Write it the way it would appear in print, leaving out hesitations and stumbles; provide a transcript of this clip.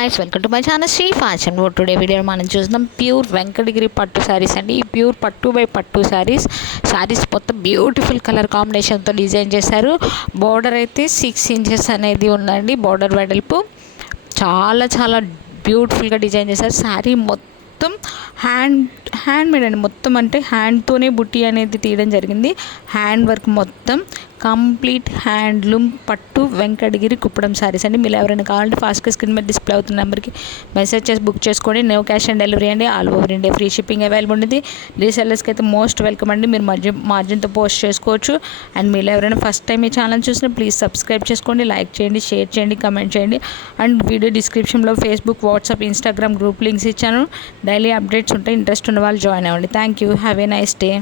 Nice welcome to my channel Shri fashion world. Today video మనం చూద్దాం pure Venkatagiri పట్టు శారీస్ అండి. ఈ ప్యూర్ పట్టు బై పట్టు శారీస్ మొత్తం బ్యూటిఫుల్ కలర్ కాంబినేషన్తో డిజైన్ చేశారు. బార్డర్ అయితే 6 ఇంచెస్ అనేది ఉందండి. బార్డర్ వెడల్పు చాలా చాలా బ్యూటిఫుల్గా డిజైన్ చేశారు. శారీ మొత్తం హ్యాండ్ మేడ్ అండి. మొత్తం అంటే హ్యాండ్తోనే బుట్టి అనేది తీయడం జరిగింది. హ్యాండ్ వర్క్ మొత్తం కంప్లీట్ హ్యాండ్లూమ్ పట్టు వెంకటగిరి కుప్పడం శారీస్ అండి. మీరు ఎవరైనా కావాలంటే ఫాస్ట్గా స్క్రీన్ మీద డిస్ప్లే అవుతున్న నెంబర్కి మెసేజ్ చేసి బుక్ చేసుకోండి. నో క్యాష్ ఆన్ డెలివరీ అండి. All over India free shipping available ఉంది. రీసెల్లర్స్కి అయితే మోస్ట్ వెల్కమ్ అండి. మీరు మార్జిన్తో పోస్ట్ చేసుకోవచ్చు. అండ్ మీరు ఎవరైనా ఫస్ట్ టైం ఈ ఛానల్ చూసినా ప్లీజ్ సబ్స్క్రైబ్ చేసుకోండి, లైక్ చేయండి, షేర్ చేయండి, కమెంట్ చేయండి. అండ్ వీడియో డిస్క్రిప్షన్లో Facebook, WhatsApp, Instagram group links ఇచ్చాను. డైలీ అప్డేట్స్ ఉంటాయి. ఇంట్రెస్ట్ ఉన్న వాళ్ళు జాయిన్ అవ్వండి. Thank you. Have a nice day.